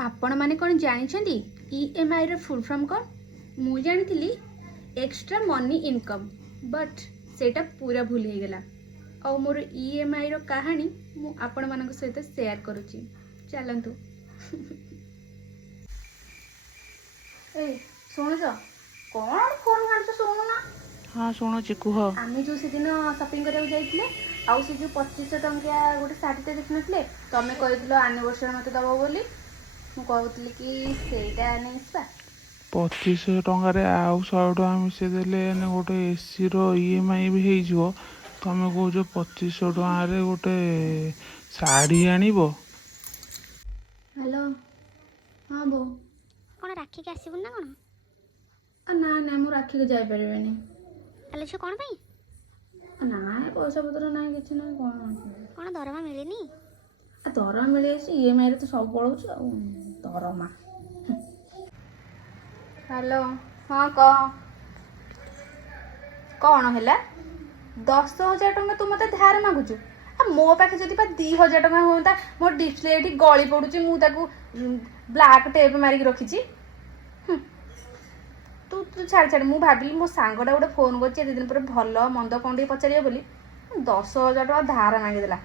आपण माने कौन जानी ईएमआई रो फुल फॉर्म कौन मु जानी एक्स्ट्रा मनी इनकम बट सेटा पूरा भूल हो गला और मोर ईएमआई रो कहानी मु आपण मानक सहित शेयर करूची चलंतु ए सुनुच कौन फोन काढुछ सुनु ना हाँ शुणुची कुह आम जो से दिन शॉपिंग करने जाइए आउ से जो 2500 टंकिया गोटे शाढ़ीटे देखी नथिले तमें कही आनिवर्सरी मत दब बोली मु कहूली कि सेटा नहीं 2500 टंकार आउ 100 टका मिसेदेले गोटे एसी रो ईएमआई भी हो तमें कौच 2500 टकर गोटे शाढ़ी आनिब हेलो हाँ बो कौन राखी के आसबु ना कौन ना ना मु राखी के जाई परिबेनी ताले छे कौन पई ना पैसा पत्र ना किसी ना कौन दरमा मिलेनी दरमा मिले ईएमआई रे तो सब पड़ोछ दरमा हेलो हाँ कह कौन है 10,000 टंका तू मत धार मागुचु मो पाखे जदि 2,000 टंका होता मो डिस्प्ले ये गली पड़ुची मुझे ब्लैक टेप मारिक रखी तू तू छाड़ छाड़ मु भाविली मो सांगटा गोटे फोन कर दिन पर भल मंद कौन टे पचारे बोली 10,000 टका धार मांगीदेला